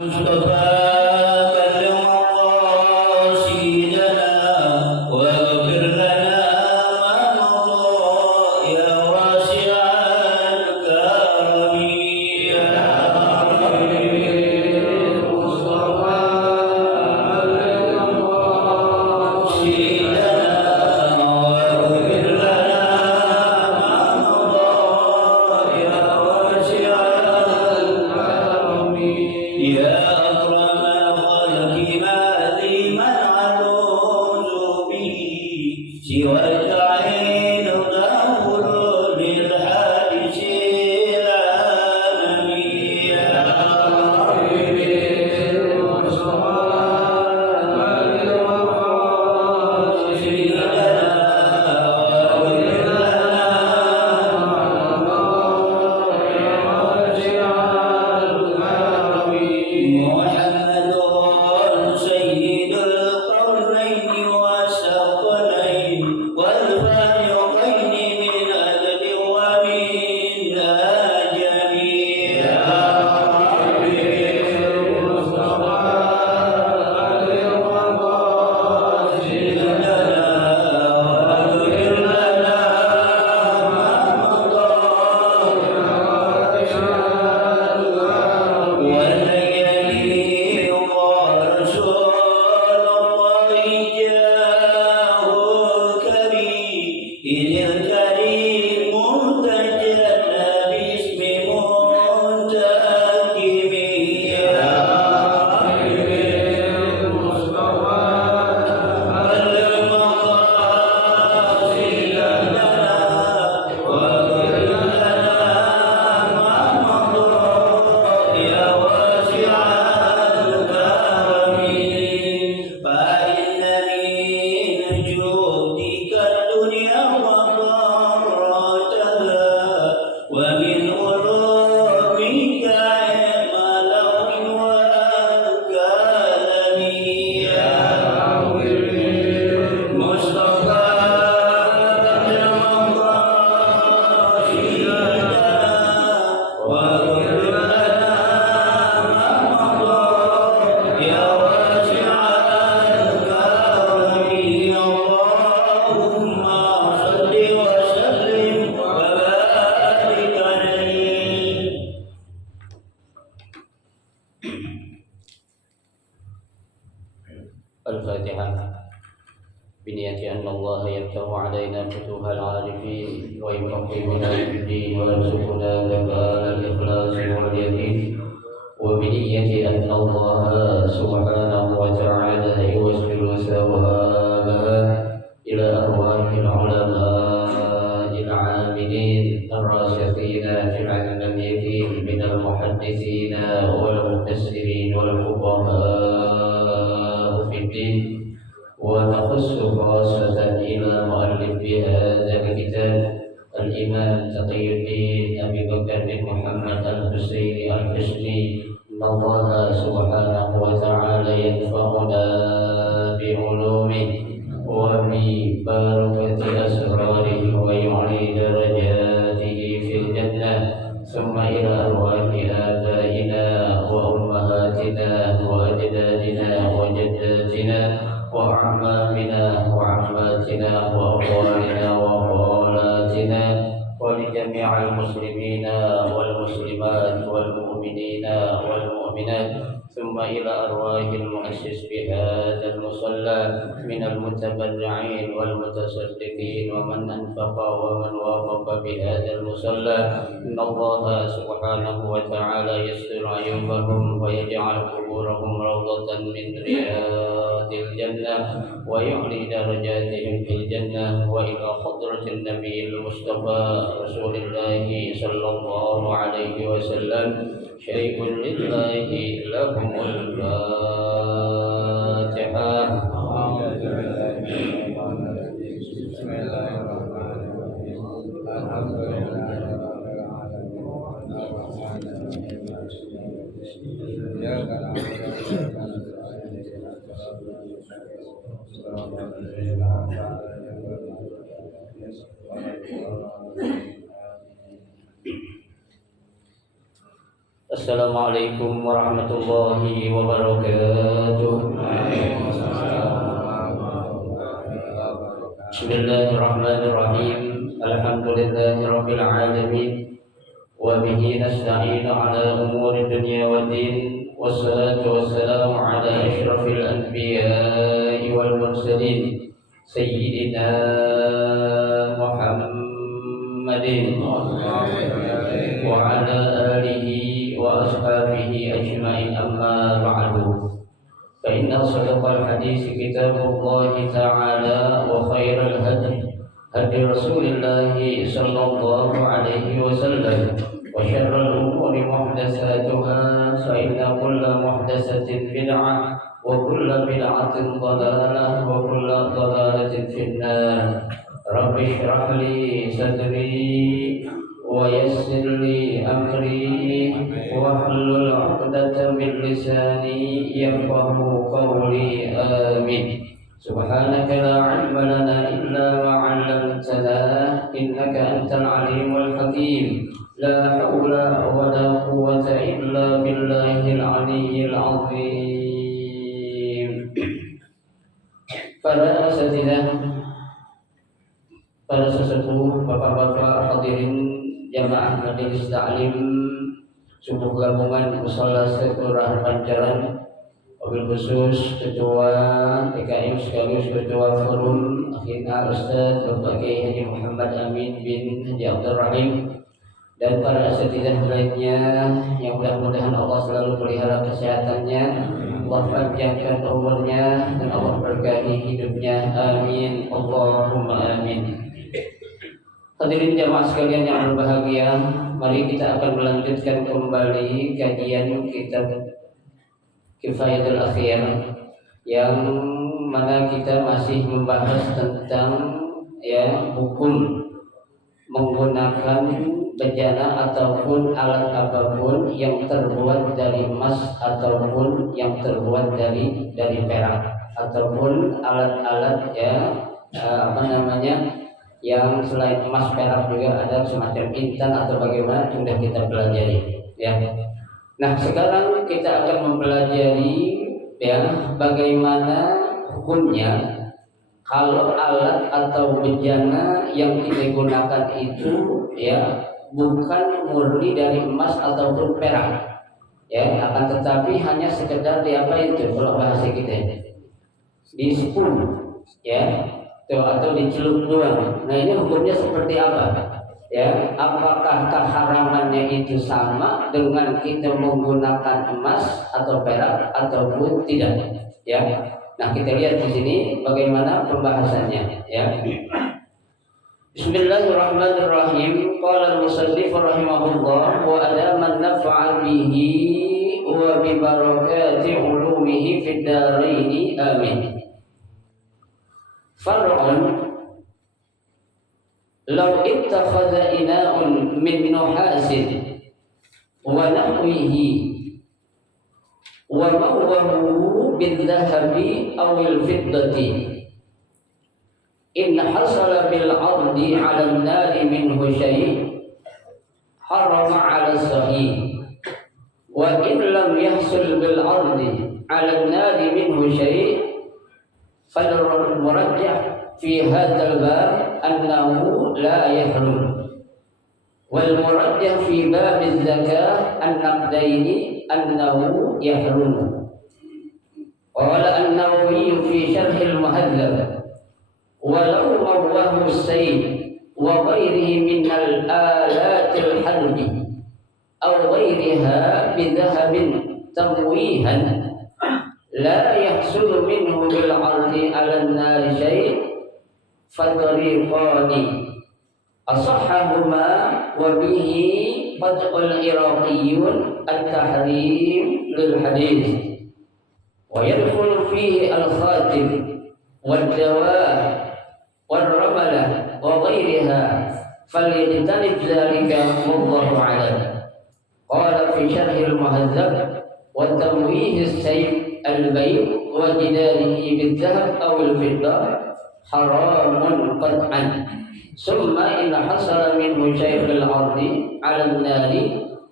مصطفى بلغ قاصدنا واغفر لنا ما مضى يا واسع الكرم يا حبيب مصطفى بلغ قاصدنا واغفر لنا ما مضى يا واسع الكرم يا أكرم الخلق ما لي من ألوذ به سواك عين غفور للحادث العالمي يا حبيبي المصطفى بلغ قاصدنا واغفر لنا ما مضى يا واسع الكرم محمد سيد القرنين والثقلين والفارقين من أجل ومن أجل يا حبيب المصطفى بلغ قاصدنا واغفر لنا ما مضى يا واسع الكرم والليالي ورسول الله جاءك بي إذ الكريم تجلى باسم منتكب يا حبيب المصطفى بلغ مقاصدنا واغفر لنا ما مضى يا واسع الكرم فإن من جودك الدنيا وضرتها ومن علومك علم اللوح والكلم يا حبيب مصطفى بلغ قاصدنا واغفر لنا ما مضى يا واسع الكرم اللهم صل وسلم وبارك عليه. الفاتحة بنية أن الله يفتح علينا فتوح العارفين ويفقهنا في الدين ويرزقنا كمال الإخلاص واليقين وبنية أن الله سبحانه وتعالى يوصل ثوابها إلى أرواح العلماء العاملين الراسخين في العلم اليقين من المحدثين والمفسرين والفقهاء في الدين ونخص خاصة إلى مؤلف هذا الكتاب الإمام تقي الدين أبي بكر بن محمد الحسين الحسني إن الله سبحانه وتعالى ينفعنا بعلومه وببركة أسراره ويعلي درجاته في الجنة ثم إلى أرواح آبائنا وأمهاتنا وأجدادنا وجداتنا وأعمامنا وعماتنا وأخوالنا وخالاتنا ولجميع المسلمين والمسلمات والمؤمنين والمؤمنات ثم إلى أرواح المؤسس بهذا المصلى من المتبرعين والمتصدقين ومن أنفق ومن وافق بهذا المصلى إن الله سبحانه وتعالى يستر عيوبهم ويجعل قبورهم روضة من رياض الجنة ويعلي درجاتهم في الجنة وإلى حضرة النبي المصطفى رسول الله صلى الله عليه وسلم شيء لله لهم الفاتحة. بسم الله الرحمن الرحيم الحمد لله رب العالمين الرحمن الرحيم إياك نعبد وإياك نستعين اهدنا الصراط المستقيم صراط الذين أنعمت عليهم غير المغضوب عليهم ولا الضالين. Assalamualaikum warahmatullahi wabarakatuh. Bismillahirrahmanirrahim. Alhamdulillahirabbil alamin. Wa bihi nasta'inu ala umuri dunya waddin. Wassalatu wassalamu ala asyrafil anbiya'i wal mursalin sayyidina Muhammadin wa ala alihi wa ashabihi ajma'in, amma ba'du. فإن أصدق الحديث كتاب الله تعالى وخير الهدي هدي رسول الله صلى الله عليه وسلم وشر الأمور محدثاتها فإن كل محدثة بدعة وكل بدعة ضلالة وكل ضلالة في النار. رب اشرح لي صدري ويسر لي أمري واحلل عقدة من لساني يفقه قولي آمين. سبحانك لا علم لنا إلا ما علمتنا إنك أنت العليم الحكيم. لا حول ولا قوة إلا بالله العلي العظيم. Para asatidzah, para sesepuh, bapak-bapak hadirin jamaah majelis taklim subuh gabungan musala Kelurahan Pancaran, wabil khusus Ketua TKM sekaligus Ketua Forum Akhirnya Ustaz Bapak Kiai Haji Muhammad Amin bin Haji Abdul Rahim, dan para asatidzah lainnya yang mudah-mudahan Allah selalu pelihara kesehatannya, Allah panjangkan umurnya, dan Allah berkahi hidupnya. Amin Allahumma amin. Hadirin jamaah sekalian yang berbahagia, mari kita akan melanjutkan kembali kajian kitab Kifayatul Akhyar, yang mana kita masih membahas tentang hukum menggunakan bejana ataupun alat apapun yang terbuat dari emas ataupun yang terbuat dari perak, ataupun alat-alat yang selain emas, perak juga ada semacam intan atau bagaimana, sudah kita pelajari ya. Nah, sekarang kita akan mempelajari bagaimana hukumnya kalau alat atau bejana yang kita gunakan itu bukan murni dari emas ataupun perak akan tetapi hanya sekedar kalau bahasa kita disepul atau dicelup doang. Nah, ini hukumnya seperti apa? Apakah keharamannya itu sama dengan kita menggunakan emas atau perak ataupun tidak? Nah, kita lihat di sini bagaimana pembahasannya Bismillahirrahmanirrahim. Qala al-musannif rahimahullah wa adaman naf'a bihi wa bi barakati ulumihi fid dharain amin. Far'un law ittakhadha ina'un min nuhasin wa nahwihi wa mawwahu bil dhahabi aw al fiddati in hasala bil 'ardi 'ala an-nari minhu shay' harama 'ala sahih wa in lam yahsul bil 'ardi 'ala an-nari minhu shay' فالمرجح في هذا الباب أنه لا يحرم، والمرجح في باب الزكاة النقدين أنه يحرم. قال النووي في شرح المهذب ولو مواه السيل وغيره من الآلات الحرب أو غيرها بذهب تمويها لا يحصل منه بالعرض على النار شيء فطريقان أصحهما وبه بدأ العراقيون التحريم للحديث ويدخل فيه الخاتم والدواء والرملة وغيرها فليجتنب ذلك والله أعلم. قال في شرح المهذب وتمويه السيف البيع وجداره بالذهب أو الفضة حرام قطعا ثم إن حصل منه شيء في الأرض على النار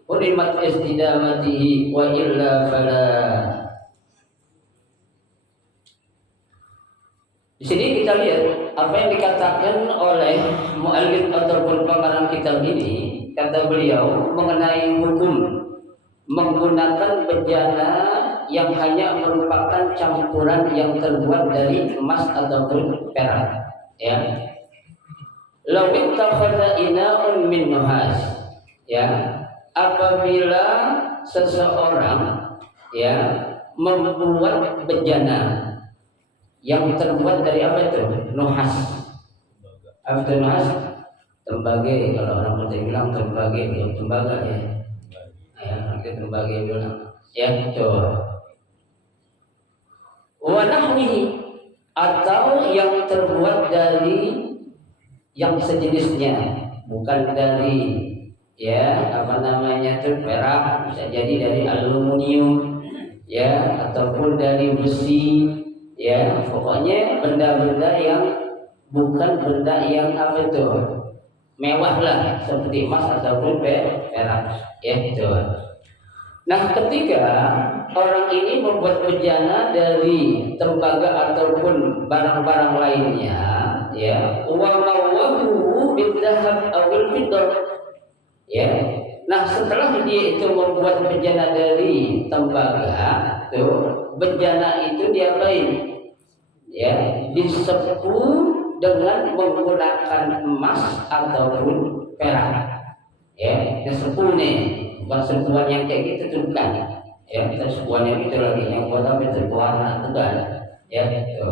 hurimat istidamatihi wa illa fala. Di sini kita lihat apa yang dikatakan oleh muallif ataupun pengarang kitab ini. Kata beliau mengenai hukum menggunakan bejana yang hanya merupakan campuran yang terbuat dari emas ataupun perak. Ya, law ittakhadha ina'un min nuhas. Ya, apabila seseorang ya membuat bejana yang terbuat dari apa itu? Nuhas. Apa itu nuhas? Tembaga. Kalau orang Melayu bilang tembaga, belum tembaga ya. Ya, kita tembaga bilang. Ya, coba. Wa nahwihi, atau yang terbuat dari yang sejenisnya, bukan dari ya apa namanya itu perak, bisa jadi dari aluminium ya ataupun dari besi. Ya, pokoknya benda-benda yang bukan benda yang apa itu mewah lah, seperti emas ataupun perak. Ya, itu. Nah, ketika orang ini membuat bejana dari tembaga ataupun barang-barang lainnya, ya, wa mawahu bidhahab awil fiddah. Ya. Nah, setelah dia itu membuat bejana dari tembaga, tuh bejana itu diapain? Ya, disepuh dengan menggunakan emas ataupun perak. Ya, disepuh nih, bukan sepuhan yang kayak gitu bukan. Ya, kita sepuhan yang itu lagi yang buat apa itu warna itu kan. Ya, gitu.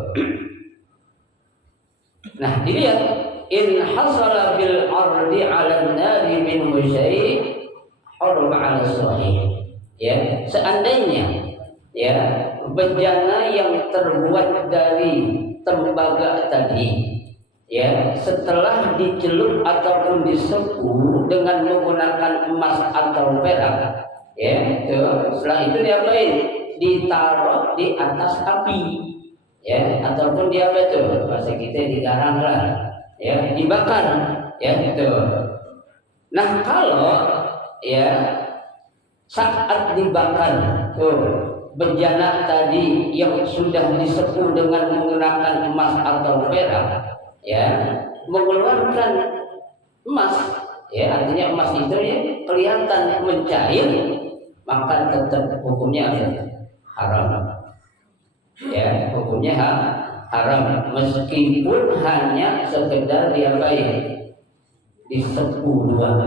Nah, dilihat in hasala bil ardi 'ala an-nari min syai' harba 'ala sahih. Ya, seandainya ya bejana yang terbuat dari tembaga tadi ya setelah dicelup ataupun disepuh dengan menggunakan emas atau perak ya itu, setelah itu diapain? Ditaruh di atas api ya ataupun di apa itu bahasa kita digarang lah ya, dibakar ya itu. Nah, kalau ya saat dibakar tuh bejana tadi yang sudah disepuh dengan menggunakan emas atau perak ya mengeluarkan emas ya, artinya emas itu ya kelihatan mencair, maka tetap hukumnya haram ya, hukumnya haram meskipun hanya sekedar diapain? Disepuh doang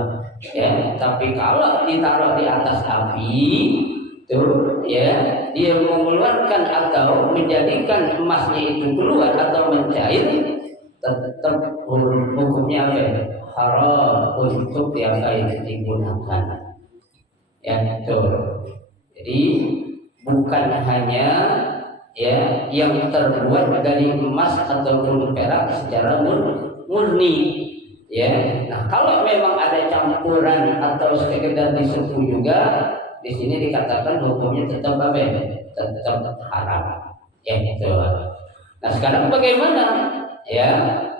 ya. Tapi kalau ditaruh di atas api tuh ya dia mengeluarkan atau menjadikan emasnya itu keluar atau mencair, tetap hukumnya apa? Haram untuk diapain? Digunakan ya itu. Jadi bukan hanya ya yang terbuat dari emas ataupun perak secara murni ya. Nah, kalau memang ada campuran atau sekedar disepuh juga, di sini dikatakan hukumnya tetap apa? Tetap haram ya gitu. Nah, sekarang bagaimana ya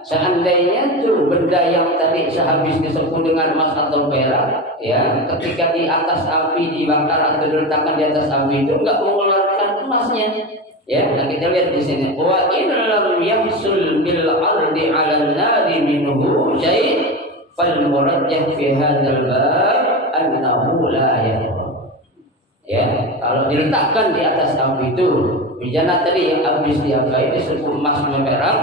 seandainya tuh benda yang tadi sehabis disepuh dengan emas atau perak ya ketika di atas api dibakar atau diletakkan di atas api itu enggak mengeluarkan emasnya ya. Nah, kita lihat di sini wa in lam yahsul bil ardi 'ala an-nari minhu syai' fal murajjah fi hadzal bab annahu la yahrum. Ya, kalau diletakkan di atas api itu bejana tadi yang habis diapain disebut emas dan perak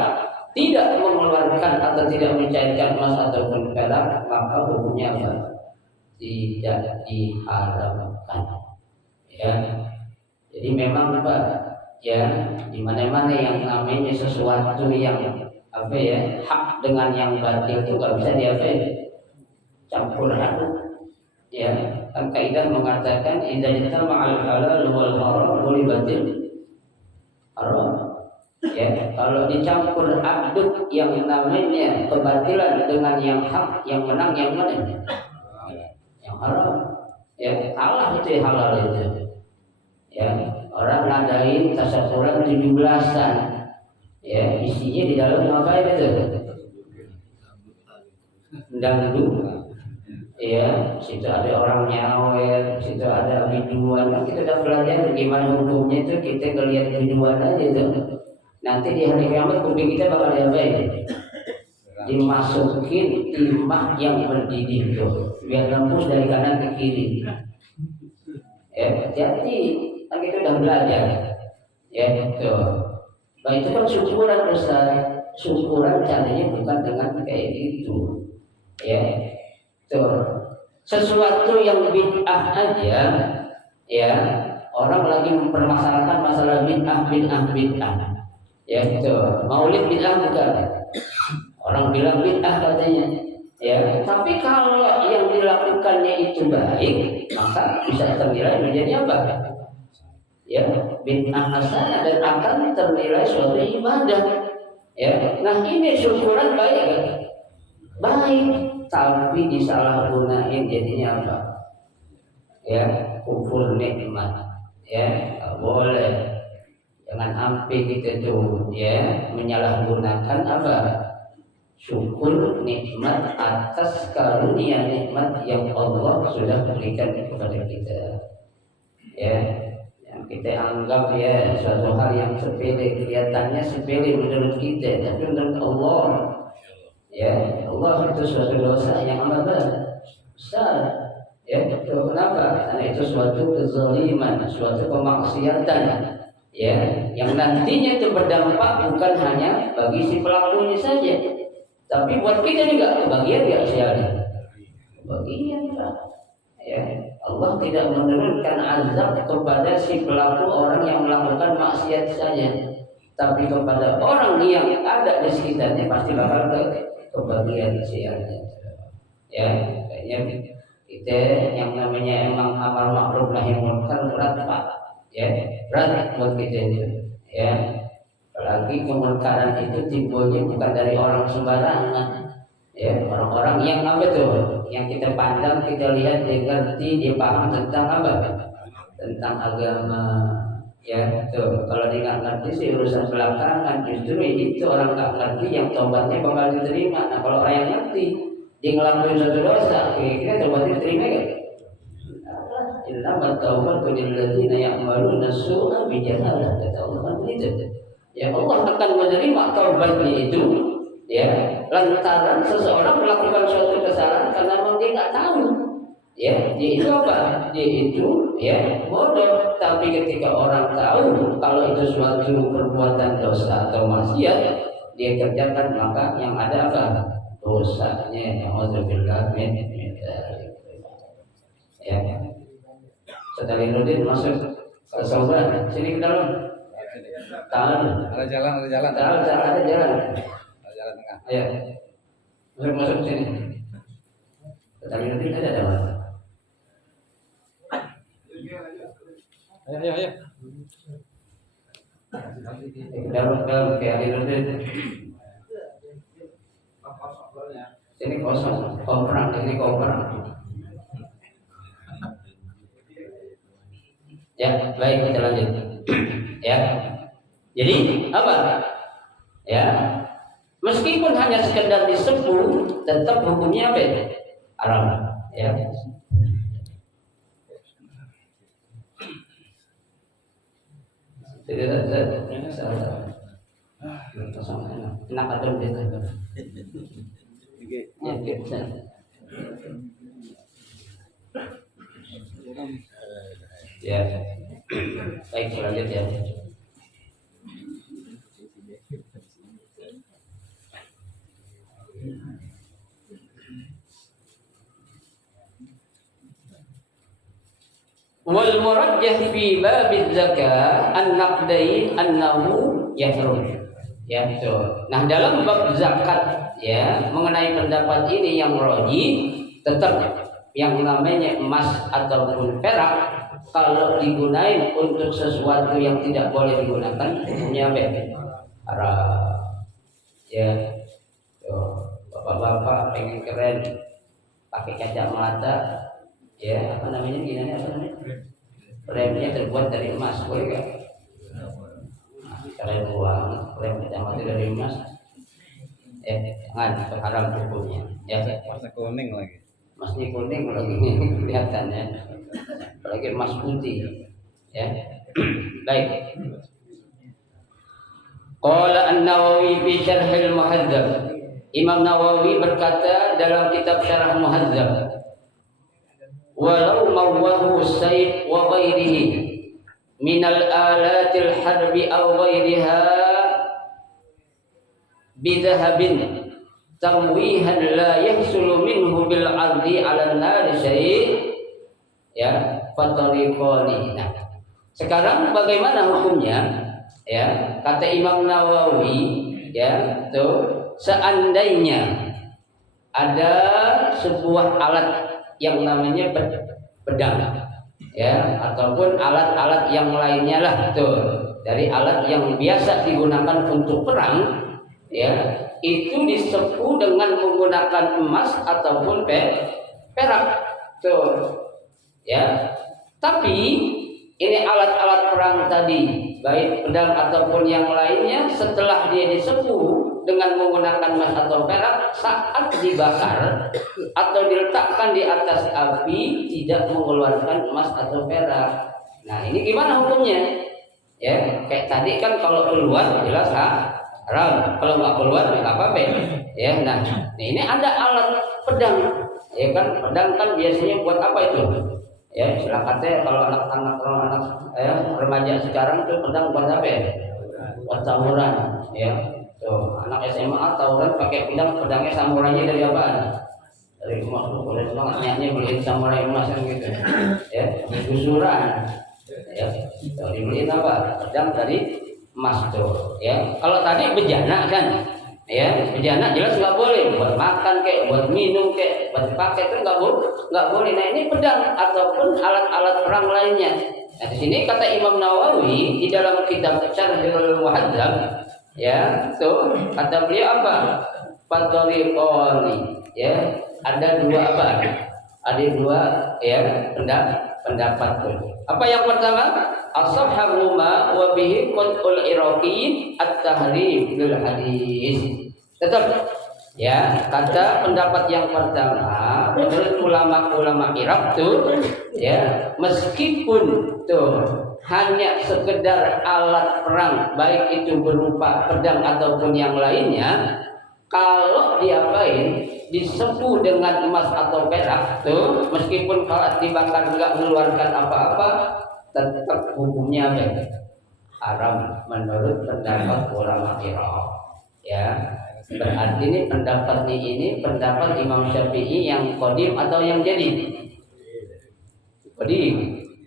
tidak mengeluarkan atau tidak mencairkan emas ataupun perak, maka hukumnya apa? Tidak diharamkan. Ya, jadi memang apa? Ya, di mana-mana yang namanya sesuatu yang apa ya hak dengan yang batil itu nggak bisa diapain campur aduk. Ya, kan kaidah mengatakan idza jama'al halal wal haram mulibatil haram. Ya, kalau dicampur aduk yang namanya kebatilan dengan yang hak, yang menang yang mana? Yang haram. Ya, kalah itu halal itu. Ya, orang ngadain tasyakuran 17-an. Ya, isinya di dalam apa itu? Dangdut. ya, situ ada orang nyawer, situ ada biduan. Kan kita udah belajar gimana hukumnya itu, kita ngelihat biduan aja tuh. Nanti di hari kiamat kuping kita bakal diapain? Dimasukin timah yang mendidih tuh, biar nembus dari kanan ke kiri. Ya, jadi kan kita udah belajar. Ya, tuh. Nah itu kan syukuran besar, syukuran caranya bukan dengan kayak gitu. Ya, tuh. Sesuatu yang bid'ah aja, ya orang lagi mempermasalahkan masalah bid'ah. Ya itu maulid bid'ah bukan? Orang bilang bid'ah katanya. Ya, tapi kalau yang dilakukannya itu baik, maka bisa ternilai menjadi apa? Ya, bid'ah hasanah dan akan ternilai suatu ibadah. Ya, nah ini syukuran baik kan? Baik, tapi disalahgunain jadinya apa? Ya, kufur nikmat. Ya, nggak boleh. Jangan sampai kita tuh ya menyalahgunakan apa? Syukur nikmat atas karunia nikmat yang Allah sudah berikan kepada kita. Ya, yang kita anggap ya suatu hal yang sepele, kelihatannya sepele menurut kita, tapi menurut Allah, ya Allah itu suatu dosa yang amat besar. Ya, kenapa? Karena itu suatu kezaliman, suatu kemaksiatan. Ya, yang nantinya itu berdampak bukan hanya bagi si pelakunya saja, tapi buat kita juga kebagian ya sialnya. Kebagian Pak. Ya, Allah tidak menurunkan azab kepada si pelaku orang yang melakukan maksiat saja, tapi kepada orang yang ada di sekitarnya pasti bakal kebagian sialnya. Ya, kayaknya kita yang namanya emang amal ma'ruf nahi munkar berat Pak. Ya, berat buat kita itu. Ya, apalagi kemunkaran itu timbulnya bukan dari orang sembarangan. Ya, orang-orang yang apa tuh? Yang kita pandang, kita lihat, dia ngerti, dia paham tentang apa? Tentang agama. Ya, tuh. Kalau dia nggak ngerti sih urusan belakangan. Justru itu orang nggak ngerti yang tobatnya bakal diterima. Nah, kalau orang yang ngerti, dia ngelakuin suatu dosa, kira-kira tobatnya diterima kan? Innamat taubatu lil ladzina ya'maluna su'a bi jahalah, kata Allah kan begitu. Ya Allah akan menerima taubatnya itu ya lantaran seseorang melakukan suatu kesalahan karena memang dia nggak tahu. Ya, dia itu apa? Dia itu ya bodoh. Tapi ketika orang tahu kalau itu suatu perbuatan dosa atau maksiat, dia kerjakan, maka yang ada apa? Dosanya. Alhamdulillah min dzalik. Ya. Setelah Nurdin masuk ke Sauban, sini ke dalam. Tahan. Ada jalan. Tahan, ada jalan. Ada jalan tengah. Ya. Masuk sini. Setelah Nurdin ada jalan. Ayo. Ke dalam ke Ali Nurdin. Sini kosong. Komprang, ini komprang. Ya, baik kita lanjut. Ya. Jadi apa? Ya. Meskipun hanya sekedar disebut, tetap hukumnya apa? Haram. Ya. Tidak. Enak ada kita. Ya, kita. Ya, baik lanjut ya. Wal murajjah fi babiz zakah an-naqdain annahu yahrum. Ya, betul. Nah, dalam bab zakat ya, mengenai pendapat ini yang rajih tetap yang namanya emas ataupun perak kalau digunakan untuk sesuatu yang tidak boleh digunakan hukumnya apa? Haram. Ya, bapak-bapak pengen keren pakai kacamata, ya apa namanya gini apa namanya? Remnya terbuat dari emas, boleh nggak? Keren banget, rem kacamata dari emas. Jangan, itu haram hukumnya. Ya, Warna kuning lagi. Emasnya kuning lagi kelihatannya, apalagi emas putih. Ya, baik. Qala An-Nawawi fi Syarhil Muhadzab. Imam Nawawi berkata dalam kitab Syarah Muhadzab, walau mawwahu sayf wa ghairihi minal alatil harbi aw ghairiha bidhahabin tamwihan la yahsulu minhu bil ardi 'ala an-nar syai' ya fatariqani. Nah, sekarang bagaimana hukumnya? Ya, kata Imam Nawawi, ya, tuh seandainya ada sebuah alat yang namanya pedang, ya, ataupun alat-alat yang lainnya lah, tuh, dari alat yang biasa digunakan untuk perang, ya, itu disepuh dengan menggunakan emas ataupun perak, tuh, ya. Tapi ini alat-alat perang tadi, baik pedang ataupun yang lainnya, setelah dia disepuh dengan menggunakan emas atau perak, saat dibakar atau diletakkan di atas api tidak mengeluarkan emas atau perak. Nah, ini gimana hukumnya? Ya, kayak tadi kan kalau keluar jelas haram, kalau nggak keluar nggak apa-apa. Ya, nah ini ada alat pedang, ya kan? Pedang kan biasanya buat apa itu? Ya, silakan kalau anak-anak remaja sekarang tuh pedang buat apa ya? Buat tawuran, ya. Tuh, anak SMA tawuran pakai pedangnya samurainya dari apa? Dari emas tuh, boleh banget niatnya beliin samurai emas kan gitu. Ya, gusuran. Ya, dibeliin apa? Pedang dari emas tuh, ya. Kalau tadi bejana kan, ya, bejana jelas nggak boleh buat makan kayak, buat minum kayak, buat pakai itu nggak boleh. Nah, ini pedang ataupun alat-alat perang lainnya. Nah, di sini kata Imam Nawawi di dalam kitab Syarhul Muhadzab, ya, tuh kata beliau apa? Fatariqani, ya, ada dua apa? Ada dua, ya, pendapat tuh. Apa yang pertama? As-sahhuma wa bihi qul iraqi at-tahrim lil hadis. Tetap, ya, kata pendapat yang pertama menurut ulama-ulama Irak tuh, ya, meskipun tuh hanya sekedar alat perang, baik itu berupa pedang ataupun yang lainnya, kalau diapain, disepuh dengan emas atau perak tuh, meskipun kalau dibakar nggak mengeluarkan apa-apa, tetap hukumnya haram menurut pendapat ulama Irak. Ya, berarti ini pendapatnya ini pendapat Imam Syafi'i yang qadim atau yang jadid? Qadim.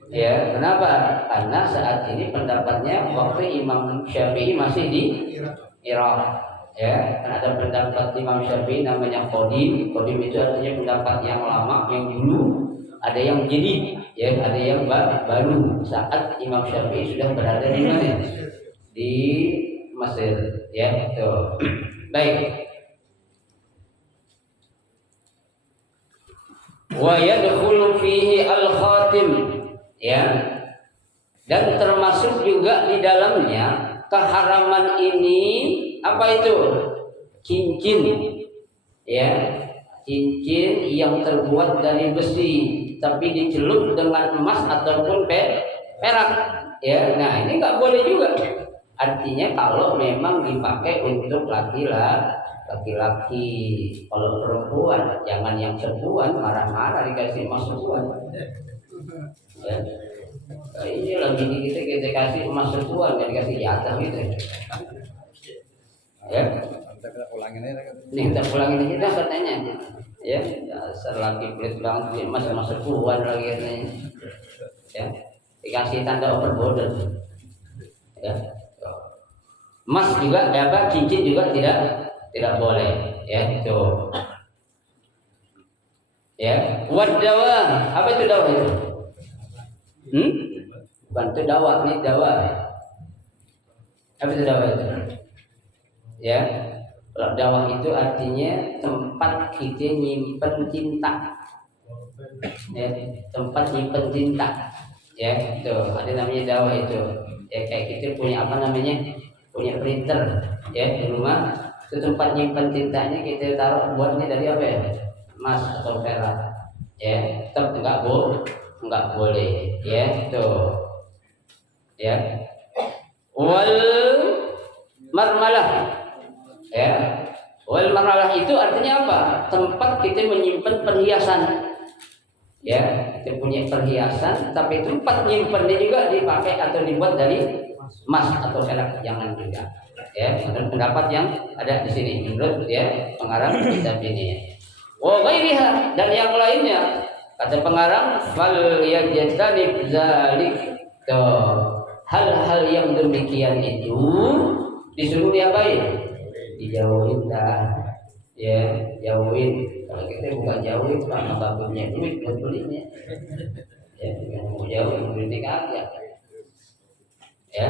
Ya, kenapa? Karena saat ini pendapatnya waktu Imam Syafi'i masih di Irak. Ya, kan ada pendapat Imam Syafi'i namanya qadim. Qadim itu artinya pendapat yang lama, yang dulu. Ada yang jadid, ya, ada yang baru. Saat Imam Syafi'i sudah berada di mana? Di Mesir, ya, tuh. Baik. Wa yadkhulu fihi al-khatim, ya. Dan termasuk juga di dalamnya keharaman ini apa itu? Cincin, ya, cincin yang terbuat dari besi tapi dicelup dengan emas ataupun perak, ya. Nah, ini nggak boleh juga. Artinya kalau memang dipakai untuk laki-laki, kalau perempuan jangan yang sepuan marah-marah dikasih emas sepuan. Ya. Nah, ini lagi kita kasih emas sepuan, nggak dikasih jatah gitu. Ya. Kita ulangin aja katanya. Ya, lagi pelit banget emas sepuan lagi katanya. Ya. Dikasih tanda overboard. Ya. Emas juga, cincin juga tidak boleh, ya, itu. Ya, wadawa, apa itu dawa itu? Bukan itu dawa, ini dawa. Apa itu dawa itu? Ya, kalau dawa itu artinya tempat kita nyimpen cinta. Ya, tempat nyimpen cinta. Ya, itu ada namanya dawa itu. Ya, kayak kita punya apa namanya? Punya printer, ya, di rumah. Itu tempat nyimpan tintanya, kita taruh buatnya dari apa ya? Emas atau perak. ya tetap enggak boleh ya tuh ya. Wal marmalah ya, wal marmalah itu artinya apa? Tempat kita menyimpan perhiasan ya, kita punya perhiasan tapi tempat menyimpannya juga dipakai atau dibuat dari emas atau perak, jangan juga ya. Menurut pendapat yang ada di sini, menurut ya pengarang kitab ini. Wa ghairiha, dan yang lainnya kata pengarang fal yajtanib zalik, hal-hal yang demikian itu disuruh diapain? Dijauhin dah ya, jauhin. Kalau kita bukan jauhin karena nggak punya duit buat belinya ya, mau jauhin beli kagak ya,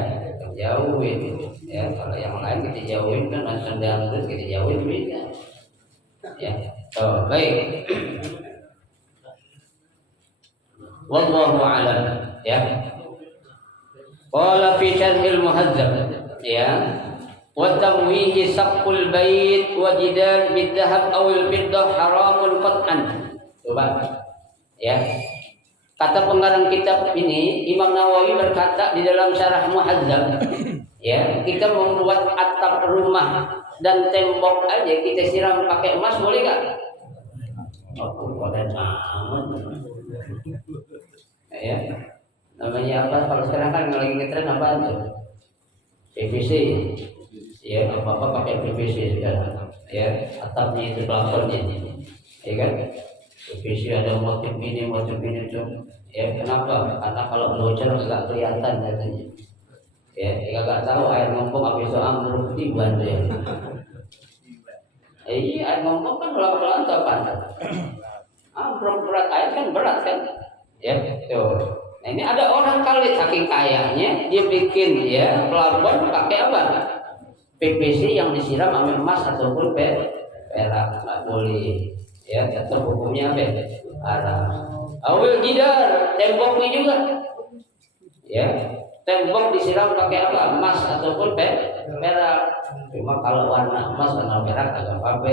jauhin ya. Kalau yang lain kita jauhin kan langsung dangdut, kita jauhin duitnya ya. Baik, wallahu a'lam ya. Qala fi syarhil muhadzab ya, wa tamwihi saqful bait wa jidal bidhahab aw al fiddah haramun qat'an. Coba ya. Kata pengarang kitab ini, Imam Nawawi berkata di dalam syarah muhadzab ya, kita membuat atap rumah dan tembok aja kita siram pakai emas boleh enggak? Oh, boleh banget. Ya. Namanya apa? Kalau sekarang kan lagi ngetren apa tuh? PVC. Ya, apa-apa pakai PVC sekarang. Ya, atapnya itu plafonnya. Ya kan? PVC ada motif ini tuh. Ya, kenapa? Karena kalau bocor enggak kelihatan katanya. Ya, enggak tahu air ngomong habis itu ambruk di bantu ya. Iya, air ngomong kan pelan-pelan ke pantat. Ambruk berat air kan berat kan? Ya, tuh. Nah, ini ada orang kali saking kayanya dia bikin ya plafon pakai apa? PVC yang disiram sama emas ataupun perak, nggak boleh. Ya, tetap hukumnya apa? Haram. Awil jidar, temboknya juga. Ya, tembok disiram pakai apa? Emas ataupun perak. Cuma kalau warna emas warna perak agak apa?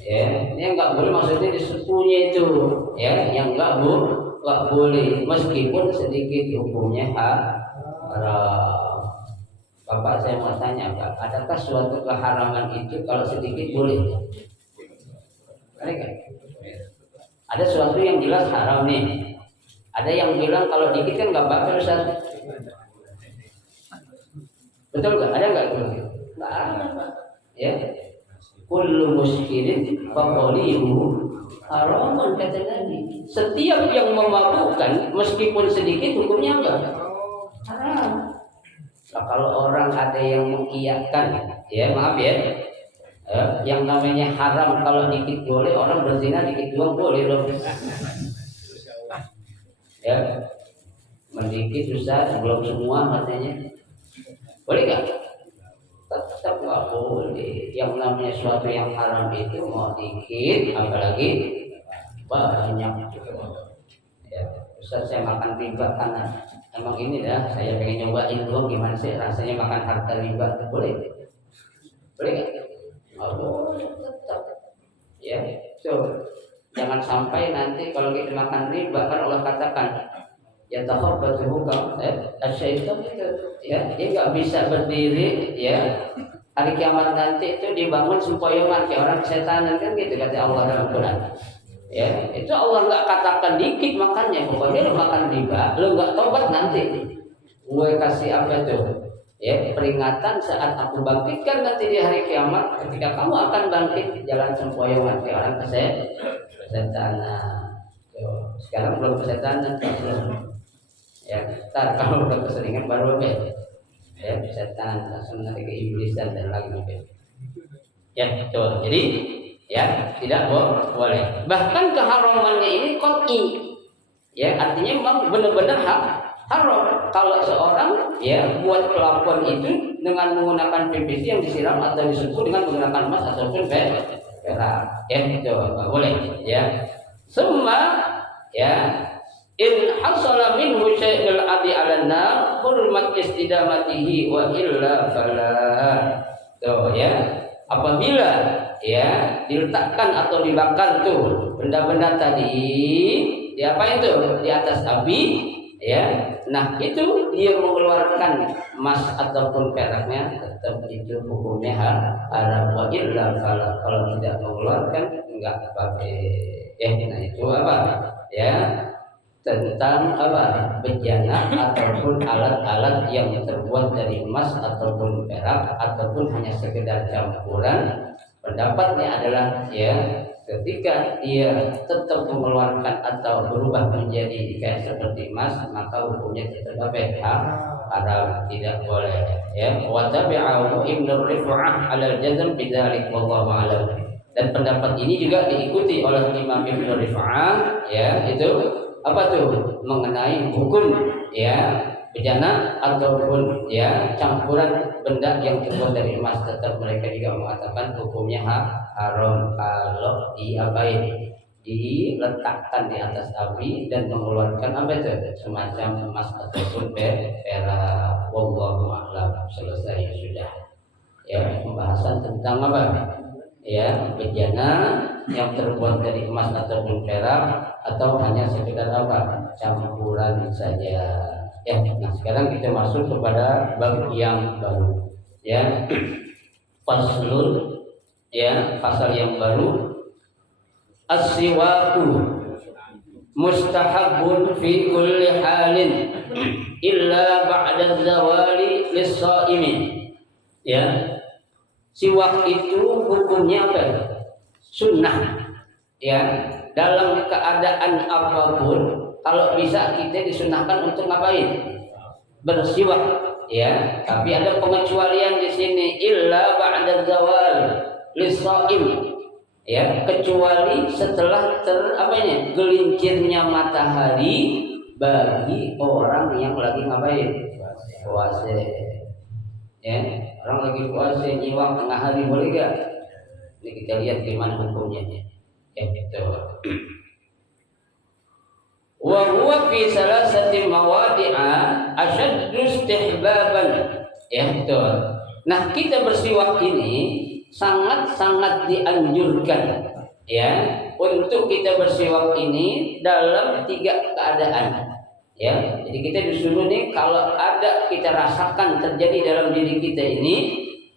Ya, ini nggak boleh, maksudnya disepunya itu. Ya, yang nggak boleh, meskipun sedikit hukumnya haram. Bapak saya mau tanya Pak, adakah suatu keharaman itu kalau sedikit boleh? Ada suatu yang jelas haram nih. Ada yang bilang kalau dikit kan nggak apa-apa Ustaz. Betul nggak? Ada nggak? Nggak ada Pak. Ya. Kullu muskirin faqalihu haramun kata Nabi. Setiap yang memabukkan meskipun sedikit hukumnya enggak haram. Nah, kalau orang ada yang mengiyakan, ya maaf ya, yang namanya haram kalau dikit boleh, orang berzina dikit doang boleh loh. Ya, mendikit susah, belum semua katanya. Boleh nggak? Tetap nggak boleh. Yang namanya sesuatu yang haram itu mau dikit, apalagi banyak. Ya, Ustaz saya makan riba karena emang ini dah saya pengen nyobain dulu gimana sih rasanya makan harta riba. Boleh? Boleh nggak? Oh, boleh tetap. Ya, so jangan sampai nanti kalau kita makan riba kan Allah katakan ya takhabbatuhu asyaitan itu ya, dia nggak bisa berdiri ya hari kiamat nanti itu dibangun sempoyongan kayak orang kesetanan kan gitu kata Allah dalam Quran. Ya, itu Allah nggak katakan dikit makannya, pokoknya lo makan riba, lo nggak tobat nanti. Gue kasih apa tuh? Ya, peringatan saat aku bangkitkan nanti di hari kiamat, ketika kamu akan bangkit jalan sempoyongan kayak orang kesetanan. Sekarang belum kesetanan, belum. Ya, ntar kalau udah keseringan baru ya setan langsung nanti ke iblis dan lagi mungkin. Ya, coba. Jadi ya tidak boleh. Bahkan keharamannya ini qat'i. Ya, artinya memang benar-benar haram kalau seorang ya buat plafon itu dengan menggunakan PVC yang disiram atau disusun dengan menggunakan emas ataupun perak. Ya, itu enggak boleh ya. Semua ya in hasala minhu syai'ul adi 'alan nar hurmat istidamatihi wa illa fala. Tuh ya, apabila ya diletakkan atau dibakar tuh benda-benda tadi di apa itu di atas api ya. Nah itu dia mengeluarkan emas ataupun peraknya tetap itu hukumnya haram. Wa illa kalau tidak mengeluarkan enggak pakai nah itu apa ya tentang apa bejana ataupun alat-alat yang terbuat dari emas ataupun perak ataupun hanya sekedar campuran. Pendapatnya adalah ya ketika dia tetap mengeluarkan atau berubah menjadi kayak seperti emas maka hukumnya tetap haram, tidak boleh ya. Wa tabi'ahu Ibnu Rif'ah 'ala al-jazm bidzalik wallahu a'lam. Dan pendapat ini juga diikuti oleh Imam Ibnu Rif'ah ya itu apa tuh mengenai hukum ya bejana ataupun ya campuran benda yang terbuat dari emas tetap mereka juga mengatakan hukumnya haram kalau diapain diletakkan di atas api dan mengeluarkan apa itu semacam emas ataupun perak. Wallahu a'lam. Selesai sudah ya pembahasan tentang apa ya bejana yang terbuat dari emas ataupun perak atau hanya sekedar apa campuran saja ya. Nah sekarang kita masuk kepada bab yang baru ya. Faslun ya pasal yang baru. As-siwaku mustahabun fi kulli halin illa ba'da zawali lis-shaimin ya. Siwak itu hukumnya apa? Sunnah ya. Dalam keadaan apapun kalau bisa kita disunahkan untuk ngapain? Bersiwak ya. Tapi ada pengecualian di sini illa ba'da zawal lis-shaim ya, kecuali setelah gelincirnya matahari bagi orang yang lagi ngapain? Puasa ya. Orang lagi puasa nyiwak tengah hari boleh gak? Ini kita lihat gimana hukumnya ya gitu. Wa huwa fi salasati mawadi'a ashaddu istihbaban ya gitu. Nah kita bersiwak ini sangat-sangat dianjurkan ya untuk kita bersiwak ini dalam 3 keadaan ya. Jadi kita disuruh nih kalau ada kita rasakan terjadi dalam diri kita ini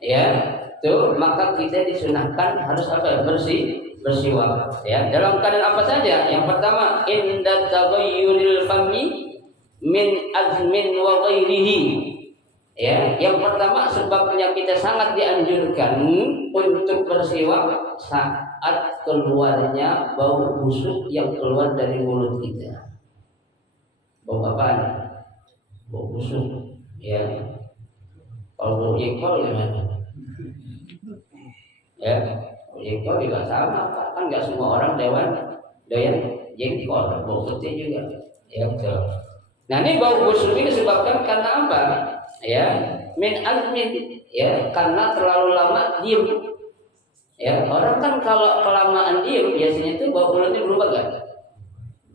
ya tuh maka kita disunahkan harus apa bersiwak ya. Dalam keadaan apa saja? Yang pertama inda taghayyuril fami min azmin wa ghairihi ya. Yang pertama sebabnya kita sangat dianjurkan untuk bersiwak saat keluarnya bau busuk yang keluar dari mulut kita. Bau apa? Bau busuk ya. Kalau bau jengkol gimana? Ya, bau jengkol juga sama kan nggak semua orang doyan jengkol, bau putih juga ya betul. Nah ini bau busuk ini disebabkan karena apa? Ya, min azmin ya, karena terlalu lama diem. Ya, orang kan kalau kelamaan diem biasanya itu bau mulutnya berubah gak?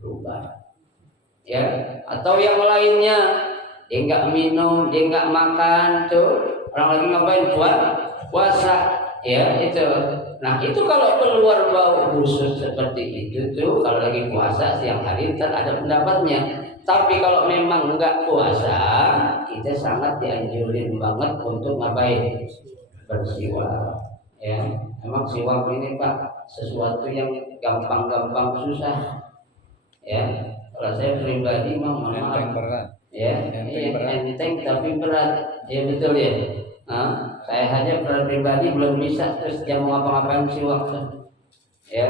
Berubah. Ya, atau yang lainnya dia nggak minum, dia nggak makan tuh, orang lagi ngapain puasa ya itu. Nah itu kalau keluar bau busuk seperti itu tuh kalau lagi puasa siang hari ntar ada pendapatnya. Tapi kalau memang enggak puasa, kita sangat dianjurin banget untuk ngapain? Bersiwak. Ya, emang siwak ini Pak sesuatu yang gampang-gampang susah. Ya, kalau saya pribadi memang berat. Ya, enteng tapi berat. Ya betul ya. Nah, saya hanya pribadi belum bisa terus dia mau ngapa-ngapain siwak. Ya,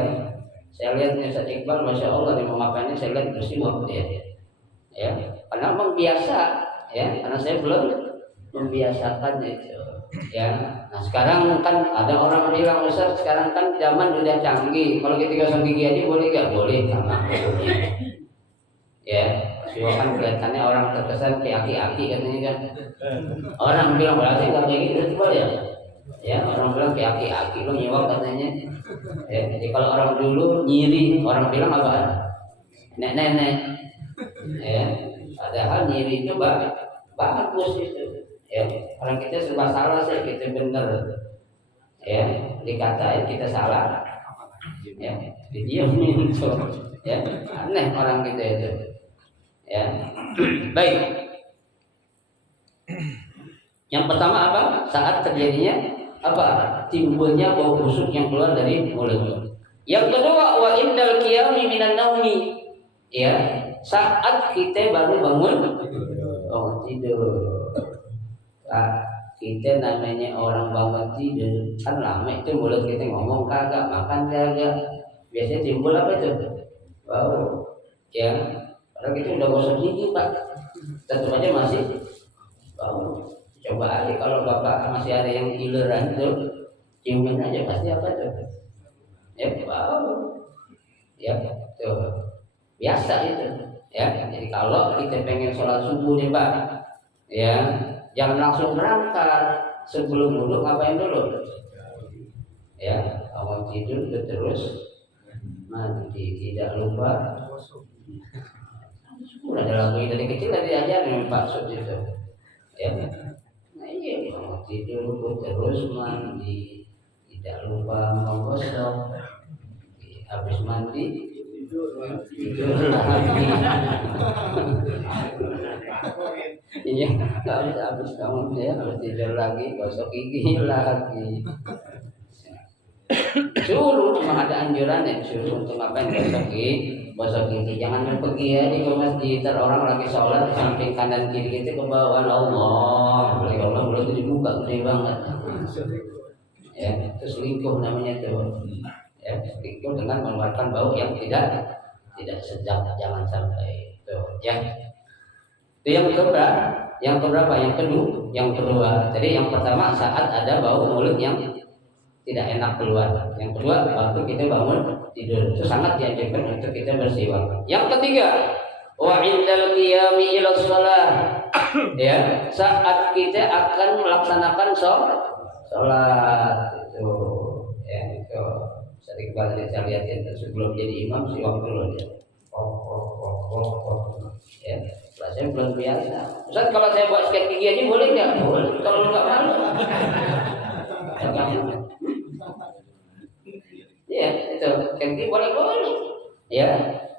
saya lihat Ustaz Iqbal, masya Allah di memakannya saya lihat bersiwak dia. Ya, karena memang biasa ya, karena saya belum membiasakan itu ya. Nah sekarang kan ada orang bilang Ustaz sekarang kan zaman udah canggih, kalau kita gosok gigi aja boleh gak? Boleh sama hukumnya ya. Siwak kan kelihatannya orang terkesan kayak aki-aki katanya kan, orang bilang berarti gak kayak gitu coba ya orang bilang kayak aki-aki lo nyiwak katanya ya. Jadi kalau orang dulu nyiri orang bilang apa? Nenek ya, padahal nyiri itu bagus itu ya. Orang kita serba salah sih, kita bener ya, dikatain kita salah Ya, didiemin itu. Ya, aneh orang kita itu. Ya. Baik. Yang pertama apa? Saat terjadinya apa? Timbulnya bau busuk yang keluar dari mulut. Yang kedua, wa indal qiyami minan naumi. Ya, saat kita baru bangun tidur. Kita namanya orang bangun tidur kan lama itu mulut kita ngomong kagak, makan kagak. Biasanya timbul apa itu? Bau. Ya, karena kita udah gosok gigi Pak, tetap aja masih bau. Coba aja kalau bapak masih ada yang ileran tuh, ciumin aja pasti apa tuh? Ya bau. Ya tuh biasa itu. Ya, jadi kalau kita pengen sholat subuh nih Pak, ya jangan langsung berangkat. Sebelum duduk ngapain dulu? Ya, awal tidur terus mandi, tidak lupa. Udah ada lagu dari kecil dari diajarin Pak Sud itu. Ya, nah iya awal tidur terus mandi, tidak lupa menggosok. Habis mandi tidur lagi. Iya, habis kamu ya harus tidur lagi, gosok gigi lagi. Suruh memang ada anjuran ya, suruh untuk ngapain gosok gigi. Jangan pergi ya di masjid, orang lagi sholat samping kanan kiri kita ke bawah Allah. Apalagi Allah mulut itu dibuka gede banget. Ya, itu selingkuh namanya tuh. Ya, selingkuh dengan mengeluarkan bau yang tidak sedap, jangan sampai itu. Ya. Itu yang keberapa? Yang kedua. Jadi yang pertama saat ada bau mulut yang tidak enak keluar. Yang kedua waktu kita bangun tidur. Itu sangat dianjurkan untuk kita bersiwak. Yang ketiga, wa indal qiyami ila shalah. Ya, saat kita akan melaksanakan sholat itu. Ya, itu sering banget saya lihat itu sebelum jadi imam siwak dulu dia. Ya, saya belum biasa. Ustaz kalau saya buat sikat gigi aja boleh nggak? Boleh. Kalau nggak malu. Ya, itu sikat gigi boleh. Ya,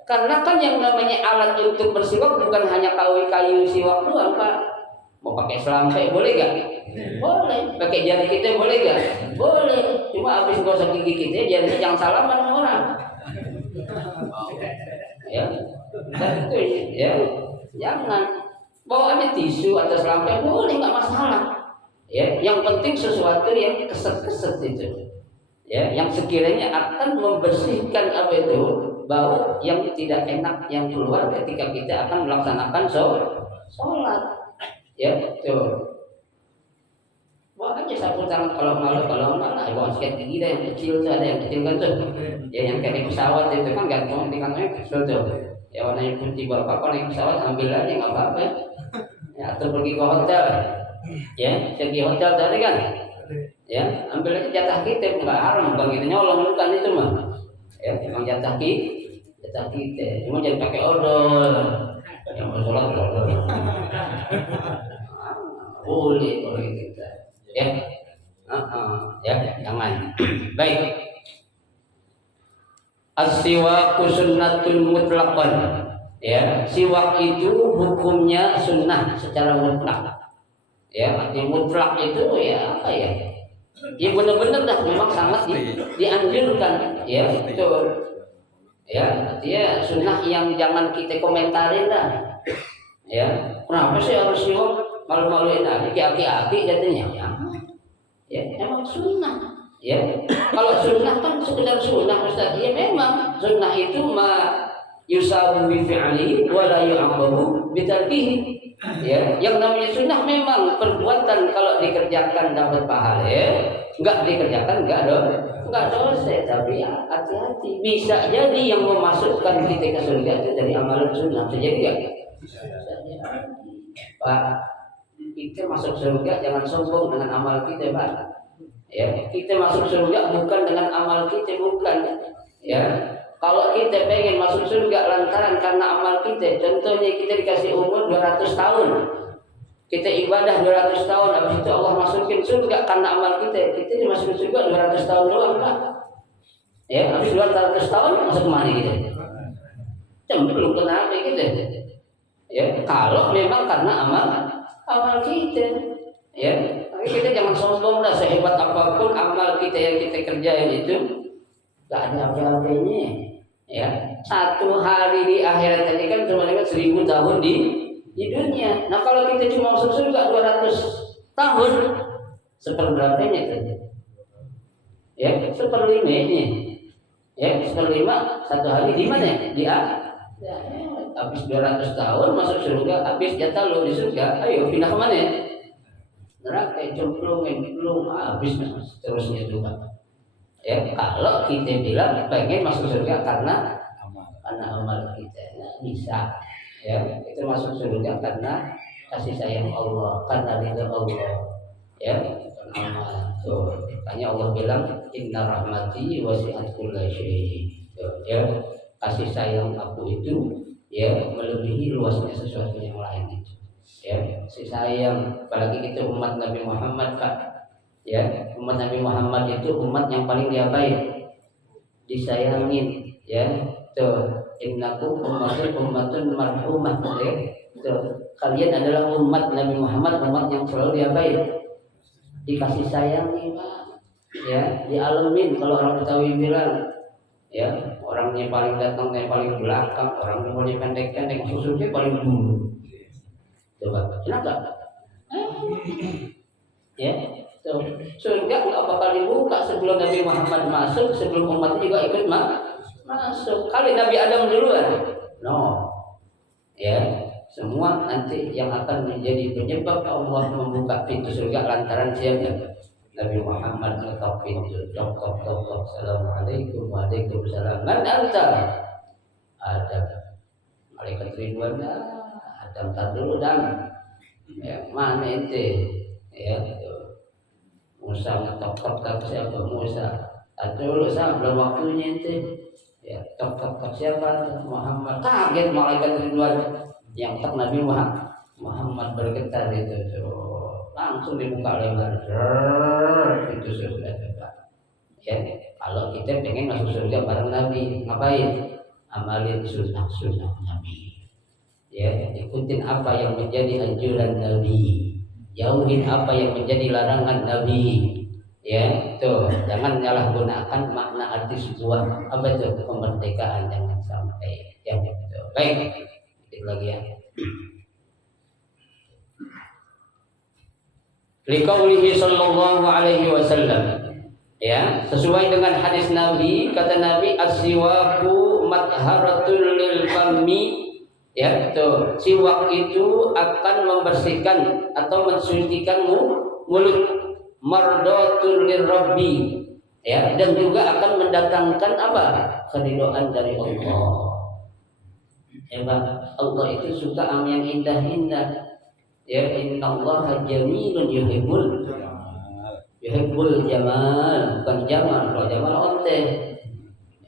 karena kan yang namanya alat untuk bersiwak bukan hanya kayu siwak doang Pak. Mau pakai selampe boleh nggak? Boleh. Pakai jari kita boleh nggak? Boleh. Cuma habis gosok gigi kita jarinya jangan salaman sama orang. Ya, dan itu ya. Jangan bawa aja tisu atau selampe boleh nggak masalah. Ya, yang penting sesuatu yang keset-keset itu. Ya, yang sekiranya akan membersihkan apa itu bau yang tidak enak yang keluar ketika kita akan melaksanakan sholat. Ya, tuh. Bawa aja sapu tangan kalau malu bawa sikat gigi yang kecil tuh, ada yang kecil kan tuh. Ya, yang kayak di pesawat itu kan gantung di kantongnya kecil tuh. Ya warnanya putih bapak kalau naik pesawat ambil aja nggak apa-apa ya, atau pergi ke hotel ya, pergi hotel tadi kan ya, ambil aja jatah kita, nggak haram bang itu nyolong bukan itu mah ya, memang jatah kita cuma jangan pakai odol yang mau sholat odol boleh kalau kita ya ya jangan. Baik. As-siwaku sunnatun mutlaqan. Ya, siwak itu hukumnya sunnah secara mutlak. Ya, arti mutlak itu ya apa ya? Ya benar-benar dah memang sangat dianjurkan. Ya, itu. Ya, artinya sunnah yang jangan kita komentarin dah. Ya, kenapa sih harus siwak? Malu-maluin aja, aki-aki katanya. Ya, emang sunnah. Ya, kalau sunnah kan sekedar sunnah Ustaz. Ya memang sunnah itu ma yusabu bi fi'li wa la yu'aqabu bi tarkihi. Ya, yang namanya sunnah memang perbuatan kalau dikerjakan dapat pahala ya. Enggak dikerjakan enggak dosa, tapi ya, hati-hati. Bisa jadi yang memasukkan kita ke surga itu dari amalan sunnah. Bisa jadi enggak? Bisa jadi. Pak, kita masuk surga jangan sombong dengan amal kita, Pak. Ya, kita masuk surga bukan dengan amal kita, bukan. Ya, kalau kita pengen masuk surga lantaran karena amal kita, contohnya kita dikasih umur 200 tahun, kita ibadah 200 tahun, habis itu Allah masukin surga karena amal kita dimasukin surga 200 tahun doang Pak. Ya, habis 200 tahun masuk kemana kita? Belum kenapa kita. Ya, kalau memang karena amal kita. Ya, tapi kita jangan sombong lah, sehebat apapun amal kita yang kita kerjain itu gak ada apa-apanya. Ya, satu hari di akhirat tadi kan cuma dengan 1000 tahun di dunia. Nah kalau kita cuma masuk surga 200 tahun, seperberapanya saja. Ya, seperlimanya. Ya, seperlima satu hari di mana? Di habis 200 tahun masuk surga, habis jatah lo di surga, ayo pindah kemana? Neraka, cemplung, habis terusnya juga. Ya, kalau kita bilang pengen masuk surga karena amal kita, nah, bisa. Ya, kita masuk surga karena kasih sayang Allah, karena ridha Allah. Ya, amal. So, makanya Allah bilang inna rahmati wasi'at kulla syai'. Ya, kasih sayang aku itu ya melebihi luasnya sesuatu yang lain itu. Ya, kasih sayang, apalagi kita umat Nabi Muhammad, Pak. Ya, umat Nabi Muhammad itu umat yang paling diapain? Disayangin, ya. Tuh, innakum ummatun marhumah, ya. Tuh, kalian adalah umat Nabi Muhammad, umat yang selalu diapain? Dikasih sayangi, Pak. Ya, dialamin. Kalau orang Betawi bilang, ya, orangnya paling datang, yang paling belakang, orangnya paling pendek-pendek, susunya paling dulu. Coba, kenapa? Ya. Surga nggak bakal dibuka sebelum Nabi Muhammad masuk, sebelum umat juga ikut masuk. Kali Nabi Adam duluan, no, ya, semua nanti yang akan menjadi penyebab Allah membuka pintu surga lantaran siapa? Nabi Muhammad ketok pintu, tok. Assalamualaikum, waalaikumsalam. Man anta? Adam. Malaikat Ridwan, Adam tak dulu dan ya, mana itu? Ya. Musa ngetok siapa Musa? Atau lu belum waktunya ente. Ya, tok siapa? Muhammad. Kaget malaikat Ridwan yang tok Nabi Muhammad bergetar itu tuh. Langsung dibuka lebar. Itu surga. Ya, kalau kita pengen masuk surga bareng Nabi, ngapain? Amalin sunnah Nabi. Ya, ikutin apa yang menjadi anjuran Nabi. Jauhin apa yang menjadi larangan Nabi. Ya, tuh, jangan menyalahgunakan makna arti sebuah apa itu kemerdekaan, jangan sampai yang itu. Baik, itu lagi ya. Liqaulihi sallallahu alaihi wasallam. Ya, sesuai dengan hadis Nabi, kata Nabi as-siwaku matharatul lil fami. Ya, tuh, siwak itu akan membersihkan atau mensucikan mulut, mardatul lirabbi, ya, dan juga akan mendatangkan apa? Keridhaan dari Allah. Ya, Allah itu suka yang indah-indah. Ya, innallaha jamilun yuhibbul jamal, bukan jamal. Kalau jamal onte,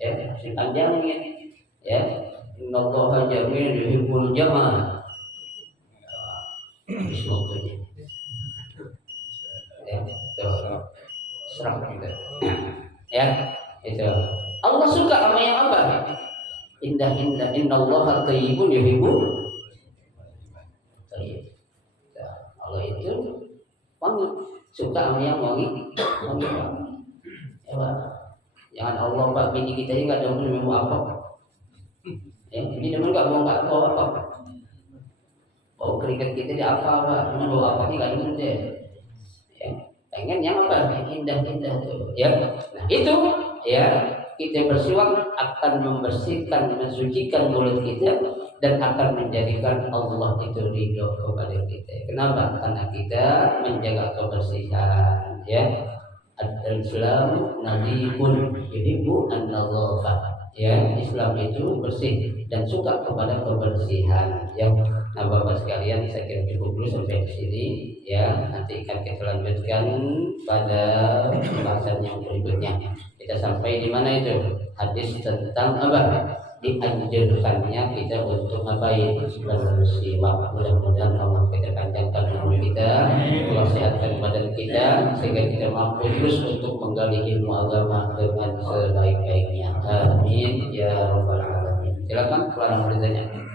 ya, si panjangnya, ya. Innallaha jamilun yuhibbul jamal. Bismillah. Ya, itu serang kita. Ya, itu. Allah suka sama yang apa? Indah-indah. Innallaha thayyibun yuhibbul thayyib. Allah itu wangi, suka sama yang wangi. Ya, Pak. Jangan Allah, Pak, bini kita ini enggak ada mau apa. Ya, ini teman enggak mau apa. Bau keringat kita di apa, Pak? Cuma bau apa ini enggak ingat deh. Ya, pengen yang apa? Indah-indah tuh. Ya. Nah, itu ya, kita bersiwak akan membersihkan, mensucikan mulut kita dan akan menjadikan Allah itu ridho kepada kita. Kenapa? Karena kita menjaga kebersihan, ya. Al-Islam nadhifun yuhibbu an-nadhafah. Ya, Islam itu bersih dan suka kepada kebersihan. Ya, nah Bapak sekalian, saya kira cukup dulu sampai di sini. Ya, nanti akan kita lanjutkan pada pembahasan yang berikutnya. Kita sampai di mana itu? Hadis tentang apa? Dianjurkannya kita untuk ngapain? Bersiwak. Mudah-mudahan Allah kita panjangkan umur kita, Allah sehatkan badan kita sehingga kita mampu terus untuk menggali ilmu agama dengan sebaik-baiknya. Amin ya rabbal alamin. Silakan kalau ada yang bertanya.